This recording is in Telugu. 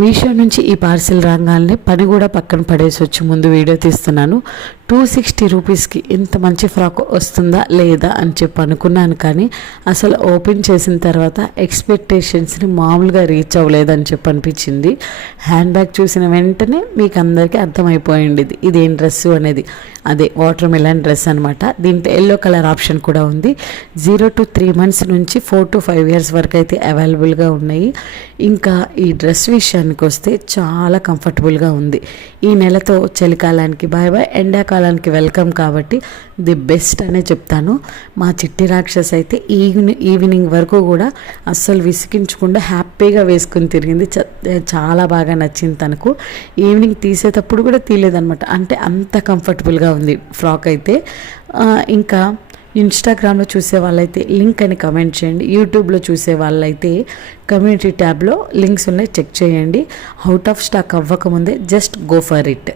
మీషో నుంచి ఈ పార్సిల్ రాగానే పని కూడా పక్కన పడేసి వచ్చి ముందు వీడియో తీస్తున్నాను. 260 రూపీస్కి ఇంత మంచి ఫ్రాక్ వస్తుందా లేదా అని చెప్పి అనుకున్నాను, కానీ అసలు ఓపెన్ చేసిన తర్వాత ఎక్స్పెక్టేషన్స్ని మామూలుగా రీచ్ అవ్వలేదని చెప్పి అనిపించింది. హ్యాండ్ బ్యాగ్ చూసిన వెంటనే మీకు అందరికీ అర్థమైపోయింది ఇదేం డ్రెస్సు అనేది. అదే వాటర్ మిలన్ డ్రెస్ అనమాట. దీంట్లో ఎల్లో కలర్ ఆప్షన్ కూడా ఉంది. 0 to 3 months నుంచి 4 to 5 years వరకు అయితే అవైలబుల్గా ఉన్నాయి. ఇంకా ఈ డ్రెస్ విషయానికి వస్తే చాలా కంఫర్టబుల్గా ఉంది. ఈ నెలతో చలికాలానికి బాయ్ బాయ్, ఎండాకాలానికి వెల్కమ్ కాబట్టి ది బెస్ట్ అనే చెప్తాను. మా చిట్టి రాక్షస్ అయితే ఈవినింగ్ వరకు కూడా అస్సలు విసిగించకుండా హ్యాపీగా వేసుకుని తిరిగింది. చాలా బాగా నచ్చింది తనకు. ఈవినింగ్ తీసేటప్పుడు కూడా తీయలేదనమాట, అంటే అంత కంఫర్టబుల్గా ఉంది ఫ్రాక్ అయితే. ఇంకా ఇన్స్టాగ్రామ్లో చూసే వాళ్ళైతే లింక్ అని కమెంట్ చేయండి. యూట్యూబ్లో చూసే వాళ్ళైతే కమ్యూనిటీ ట్యాబ్లో లింక్స్ ఉన్నాయి, చెక్ చేయండి. అవుట్ ఆఫ్ స్టాక్ అవ్వకముందే జస్ట్ గో ఫర్ ఇట్.